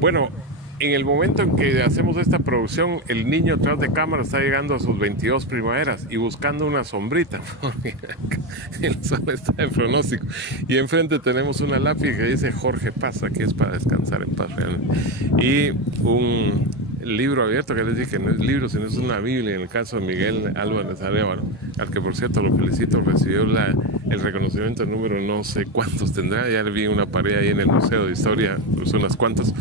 Bueno, en el momento en que hacemos esta producción, el niño atrás de cámara está llegando a sus 22 primaveras y buscando una sombrita, porque el sol está de pronóstico. Y enfrente tenemos una lápiz que dice Jorge Paz, que es para descansar en paz realmente. Y un libro abierto que les dije que no es libro, sino es una Biblia, en el caso de Miguel Álvarez Arévalo, al que por cierto lo felicito, recibió el reconocimiento número no sé cuántos tendrá, ya le vi una pared ahí en el Museo de Historia, pues unas cuantas.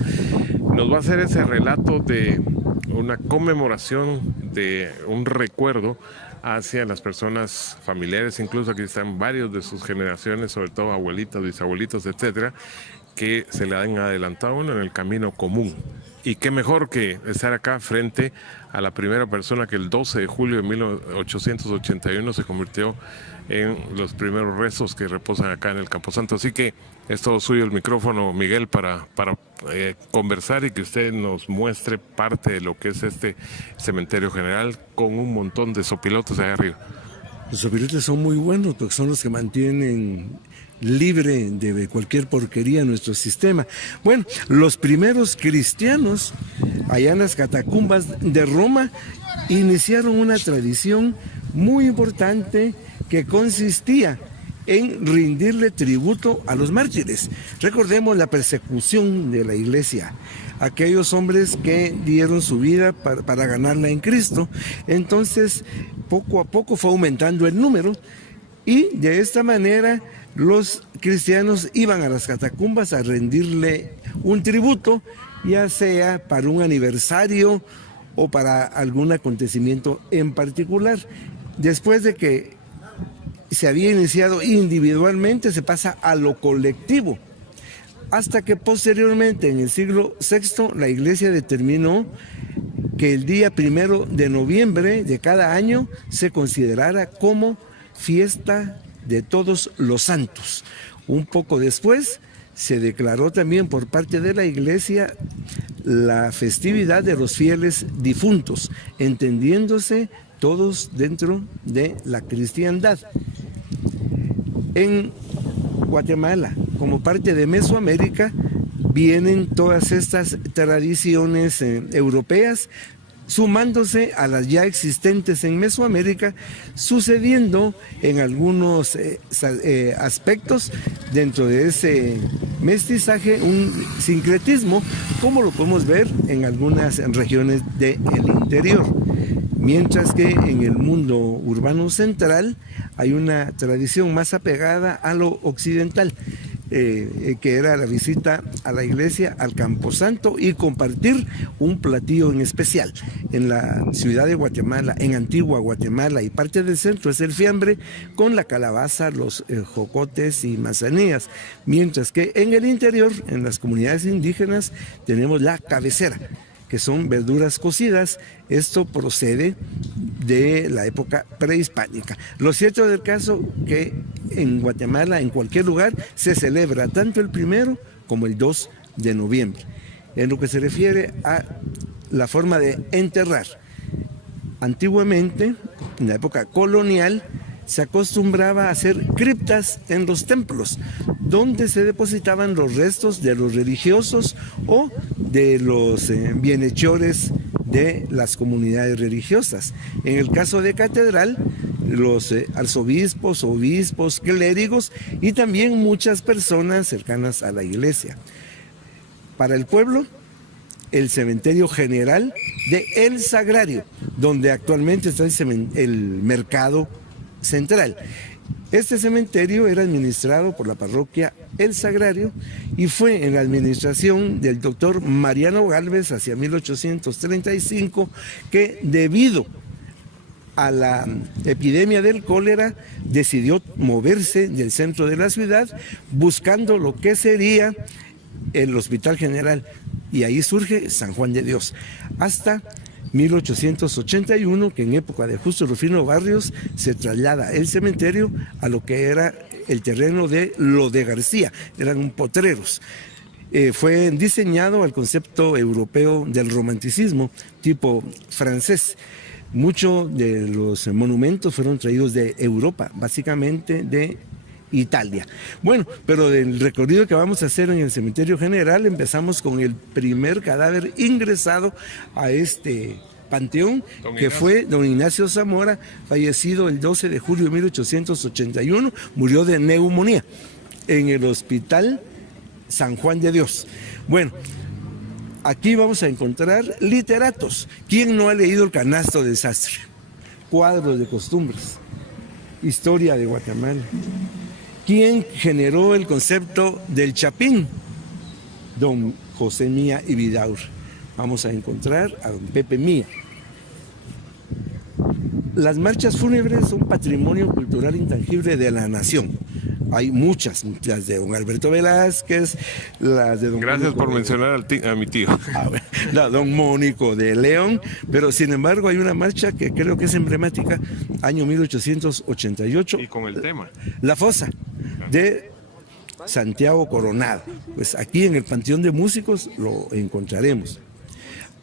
Nos va a hacer ese relato de una conmemoración, de un recuerdo hacia las personas familiares, incluso aquí están varios de sus generaciones, sobre todo abuelitas, bisabuelitos, etcétera, que se le han adelantado uno en el camino común. Y qué mejor que estar acá frente a la primera persona que el 12 de julio de 1881 se convirtió en los primeros restos que reposan acá en el Camposanto. Así que es todo suyo el micrófono, Miguel, para conversar y que usted nos muestre parte de lo que es este cementerio general con un montón de sopilotes allá arriba. Los sopilotes son muy buenos porque son los que mantienen libre de cualquier porquería nuestro sistema. Bueno, los primeros cristianos allá en las catacumbas de Roma iniciaron una tradición muy importante que consistía en rendirle tributo a los mártires. Recordemos la persecución de la iglesia, aquellos hombres que dieron su vida para ganarla en Cristo. Entonces, poco a poco fue aumentando el número y de esta manera los cristianos iban a las catacumbas a rendirle un tributo, ya sea para un aniversario o para algún acontecimiento en particular. Después de que se había iniciado individualmente, se pasa a lo colectivo, hasta que posteriormente, en el siglo VI, la iglesia determinó que el día 1 de noviembre de cada año se considerara como fiesta de todos los santos. Un poco después se declaró también por parte de la iglesia la festividad de los fieles difuntos, entendiéndose todos dentro de la cristiandad. En Guatemala, como parte de Mesoamérica, vienen todas estas tradiciones europeas, sumándose a las ya existentes en Mesoamérica, sucediendo en algunos aspectos dentro de ese mestizaje un sincretismo, como lo podemos ver en algunas regiones del interior. Mientras que en el mundo urbano central hay una tradición más apegada a lo occidental, que era la visita a la iglesia, al Camposanto y compartir un platillo en especial. En la ciudad de Guatemala, en Antigua Guatemala y parte del centro es el fiambre con la calabaza, los jocotes y manzanillas, mientras que en el interior, en las comunidades indígenas, tenemos la cabecera, que son verduras cocidas. Esto procede de la época prehispánica. Lo cierto del caso que en Guatemala, en cualquier lugar, se celebra tanto el 1 como el 2 de noviembre. En lo que se refiere a la forma de enterrar, antiguamente, en la época colonial, se acostumbraba a hacer criptas en los templos, donde se depositaban los restos de los religiosos o de los bienhechores de las comunidades religiosas. En el caso de catedral, los arzobispos, obispos, clérigos y también muchas personas cercanas a la iglesia. Para el pueblo, el cementerio general de El Sagrario, donde actualmente está el mercado central. Este cementerio era administrado por la parroquia El Sagrario y fue en la administración del doctor Mariano Gálvez hacia 1835 que, debido a la epidemia del cólera, decidió moverse del centro de la ciudad buscando lo que sería el Hospital General, y ahí surge San Juan de Dios, hasta 1881, que en época de Justo Rufino Barrios se traslada el cementerio a lo que era el terreno de Lo de García, eran potreros. Fue diseñado al concepto europeo del romanticismo, tipo francés. Muchos de los monumentos fueron traídos de Europa, básicamente de Italia. Bueno, pero del recorrido que vamos a hacer en el cementerio general, empezamos con el primer cadáver ingresado a este panteón, que fue don Ignacio Zamora, fallecido el 12 de julio de 1881, murió de neumonía en el Hospital San Juan de Dios. Bueno, aquí vamos a encontrar literatos. ¿Quién no ha leído El canasto de sastre? Cuadros de costumbres, historia de Guatemala. ¿Quién generó el concepto del chapín? Don José Mía y Vidaur. Vamos a encontrar a don Pepe Mía. Las marchas fúnebres son patrimonio cultural intangible de la nación. Hay muchas, las de don Alberto Velázquez, las de don... Gracias por mencionar a mi tío. La don Mónico de León, pero sin embargo hay una marcha que creo que es emblemática, año 1888. Y con el tema. La fosa de Santiago Coronado. Pues aquí en el Panteón de Músicos lo encontraremos.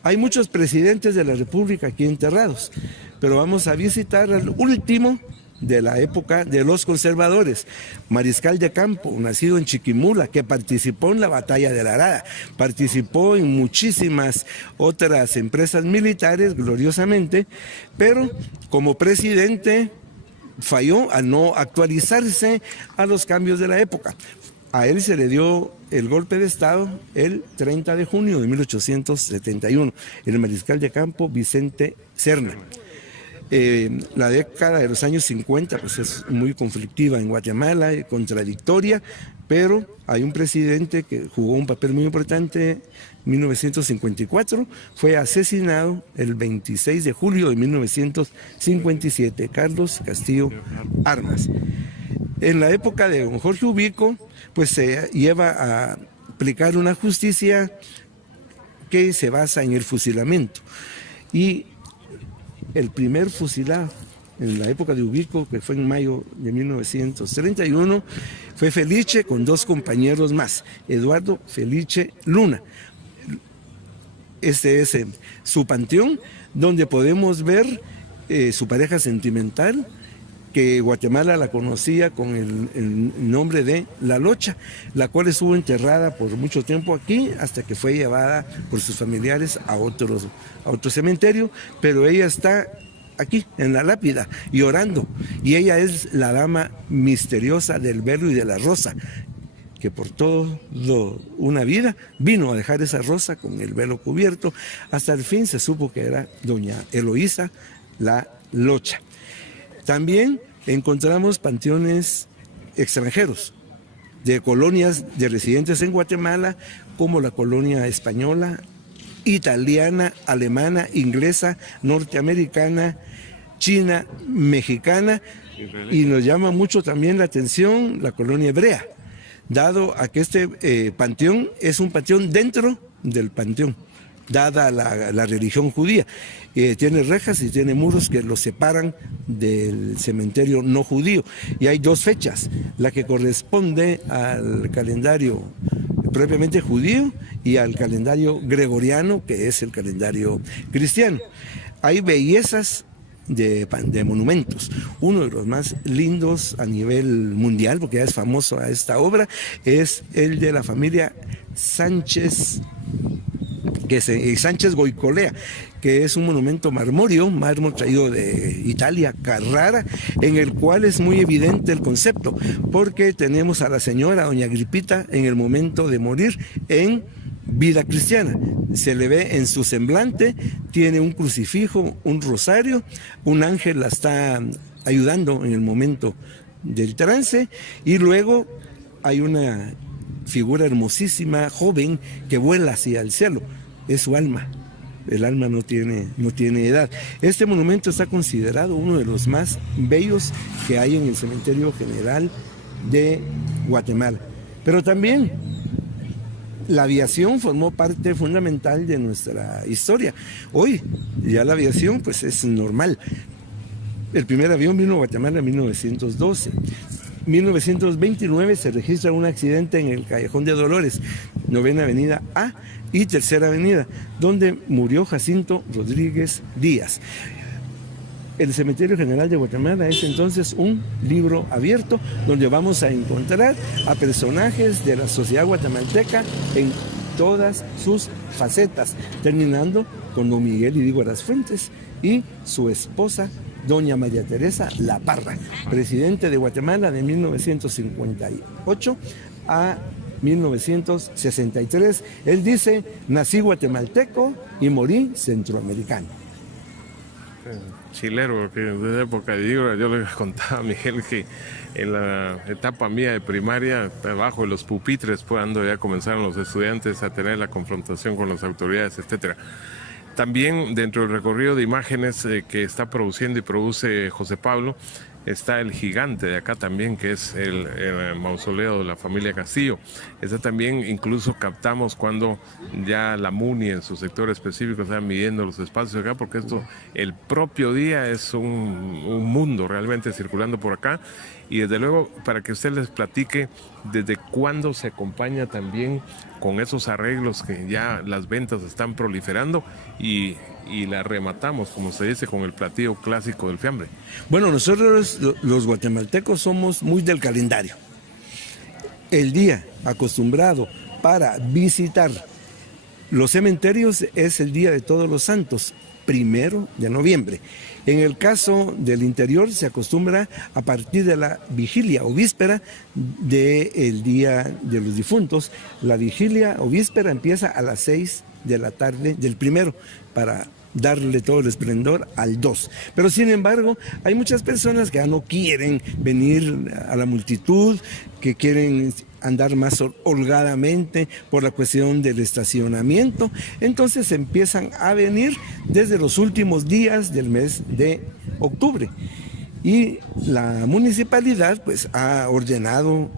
Hay muchos presidentes de la República aquí enterrados, pero vamos a visitar al último de la época de los conservadores, mariscal de campo, nacido en Chiquimula, que participó en la batalla de la Arada, participó en muchísimas otras empresas militares gloriosamente, pero como presidente falló al no actualizarse a los cambios de la época. A él se le dio el golpe de Estado el 30 de junio de 1871, el mariscal de campo Vicente Serna. La década de los años 50 pues es muy conflictiva en Guatemala, contradictoria, pero hay un presidente que jugó un papel muy importante. En 1954 fue asesinado el 26 de julio de 1957, Carlos Castillo Armas. En la época de don Jorge Ubico, pues se lleva a aplicar una justicia que se basa en el fusilamiento. Y el primer fusilado en la época de Ubico, que fue en mayo de 1931, fue Felice con dos compañeros más, Eduardo Felice Luna. Este es su panteón, donde podemos ver su pareja sentimental, que Guatemala la conocía con el nombre de La Locha, la cual estuvo enterrada por mucho tiempo aquí hasta que fue llevada por sus familiares a otro cementerio, pero ella está aquí en la lápida llorando, y ella es la dama misteriosa del velo y de la rosa, que por toda una vida vino a dejar esa rosa con el velo cubierto. Hasta el fin se supo que era doña Eloísa La Locha. También encontramos panteones extranjeros, de colonias de residentes en Guatemala, como la colonia española, italiana, alemana, inglesa, norteamericana, china, mexicana, y nos llama mucho también la atención la colonia hebrea, dado a que este panteón es un panteón dentro del panteón, dada la religión judía. Tiene rejas y tiene muros que los separan del cementerio no judío. Y hay dos fechas, la que corresponde al calendario propiamente judío y al calendario gregoriano, que es el calendario cristiano. Hay bellezas de monumentos. Uno de los más lindos a nivel mundial, porque ya es famoso a esta obra, es el de la familia Sánchez Goicolea, que es un monumento marmóreo, mármol traído de Italia, Carrara, en el cual es muy evidente el concepto, porque tenemos a la señora doña Agripita en el momento de morir en vida cristiana. Se le ve en su semblante, tiene un crucifijo, un rosario, un ángel la está ayudando en el momento del trance, y luego hay una figura hermosísima, joven, que vuela hacia el cielo. Es su alma. El alma no tiene edad. Este monumento está considerado uno de los más bellos que hay en el Cementerio General de Guatemala. Pero también la aviación formó parte fundamental de nuestra historia. Hoy ya la aviación pues es normal. El primer avión vino a Guatemala en 1912. 1929 se registra un accidente en el Callejón de Dolores, 9ª Avenida A y 3ª Avenida, donde murió Jacinto Rodríguez Díaz. El Cementerio General de Guatemala es entonces un libro abierto donde vamos a encontrar a personajes de la sociedad guatemalteca en todas sus facetas, terminando con don Miguel Idígoras Fuentes y su esposa, doña María Teresa La Parra, presidente de Guatemala de 1958 a 1963. Él dice: nací guatemalteco y morí centroamericano. Chilero, que desde la época de Idígoras, yo le contaba a Miguel que en la etapa mía de primaria, debajo de los pupitres, cuando ya comenzaron los estudiantes a tener la confrontación con las autoridades, etcétera. También dentro del recorrido de imágenes que está produciendo y produce José Pablo, está el gigante de acá también, que es el mausoleo de la familia Castillo. Ese también incluso captamos cuando ya la MUNI en su sector específico está midiendo los espacios acá, porque esto, el propio día es un mundo realmente circulando por acá. Y desde luego, para que usted les platique desde cuándo se acompaña también con esos arreglos que ya las ventas están proliferando y la rematamos, como se dice, con el platillo clásico del fiambre. Bueno, nosotros los guatemaltecos somos muy del calendario. El día acostumbrado para visitar los cementerios es el Día de Todos los Santos, 1 de noviembre. En el caso del interior se acostumbra a partir de la vigilia o víspera del Día de los Difuntos. La vigilia o víspera empieza a las 6 de la tarde del 1 para darle todo el esplendor al 2. Pero sin embargo, hay muchas personas que ya no quieren venir a la multitud, que quieren andar más holgadamente por la cuestión del estacionamiento. Entonces empiezan a venir desde los últimos días del mes de octubre. Y la municipalidad pues ha ordenado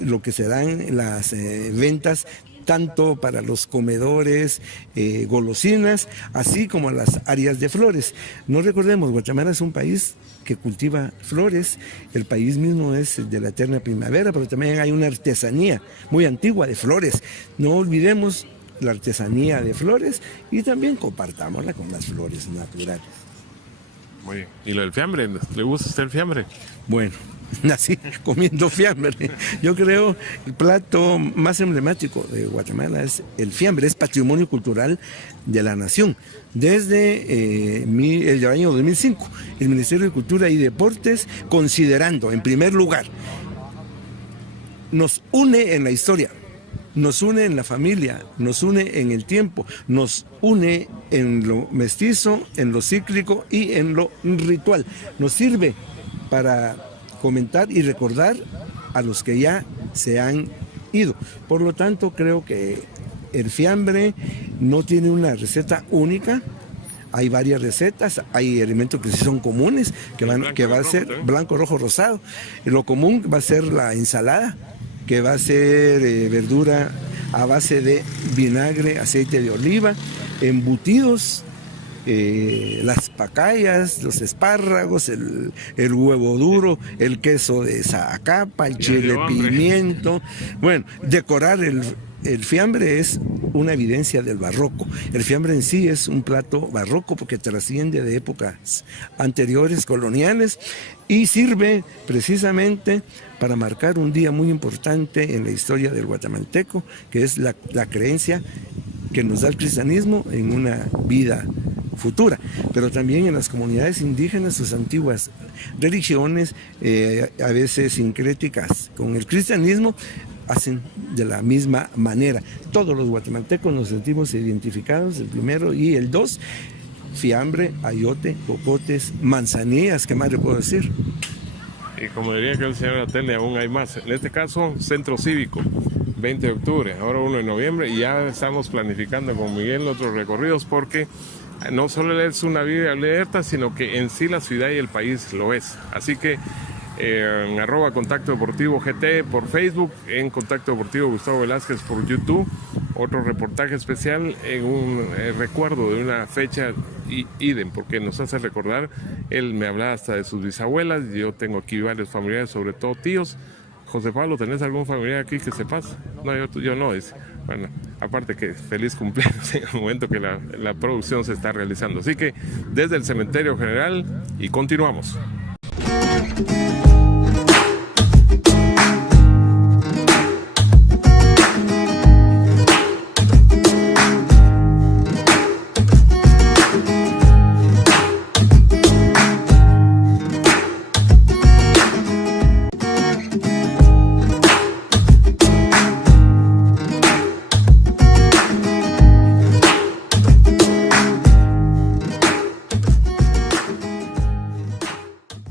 lo que serán las ventas tanto para los comedores, golosinas, así como las áreas de flores. No recordemos, Guatemala es un país que cultiva flores, el país mismo es de la eterna primavera, pero también hay una artesanía muy antigua de flores. No olvidemos la artesanía de flores y también compartámosla con las flores naturales. Muy bien. ¿Y lo del fiambre? ¿Le gusta a usted el fiambre? Bueno, nací comiendo fiambre. Yo creo el plato más emblemático de Guatemala es el fiambre, es patrimonio cultural de la nación. Desde el año 2005, el Ministerio de Cultura y Deportes, considerando, en primer lugar, nos une en la historia, nos une en la familia, nos une en el tiempo, nos une en lo mestizo, en lo cíclico y en lo ritual. Nos sirve para comentar y recordar a los que ya se han ido. Por lo tanto, creo que el fiambre no tiene una receta única. Hay varias recetas, hay elementos que sí son comunes, que va a ser blanco, rojo, rosado. Lo común va a ser la ensalada, que va a ser verdura a base de vinagre, aceite de oliva, embutidos, las pacayas, los espárragos, el huevo duro, el queso de Zacapa, el chile pimiento. Bueno, decorar el fiambre es una evidencia del barroco. El fiambre en sí es un plato barroco porque trasciende de épocas anteriores, coloniales, y sirve precisamente para marcar un día muy importante en la historia del guatemalteco, que es la creencia que nos da el cristianismo en una vida futura, pero también en las comunidades indígenas, sus antiguas religiones, a veces sincréticas con el cristianismo, hacen de la misma manera. Todos los guatemaltecos nos sentimos identificados, el 1 y el 2, fiambre, ayote, popotes, manzanillas, ¿qué más le puedo decir? Y como diría que el señor de la tele, aún hay más. En este caso, Centro Cívico, 20 de octubre, ahora 1 de noviembre, y ya estamos planificando con Miguel otros recorridos porque no solo es una vida alerta, sino que en sí la ciudad y el país lo es. Así que en @Contacto Deportivo GT por Facebook, en Contacto Deportivo Gustavo Velázquez por YouTube, otro reportaje especial en un recuerdo de una fecha idem, porque nos hace recordar, él me hablaba hasta de sus bisabuelas, yo tengo aquí varios familiares, sobre todo tíos, José Pablo, ¿tenés algún familiar aquí que se pase? No, yo no, dice. Bueno, aparte que feliz cumpleaños en el momento que la producción se está realizando. Así que desde el Cementerio General y continuamos.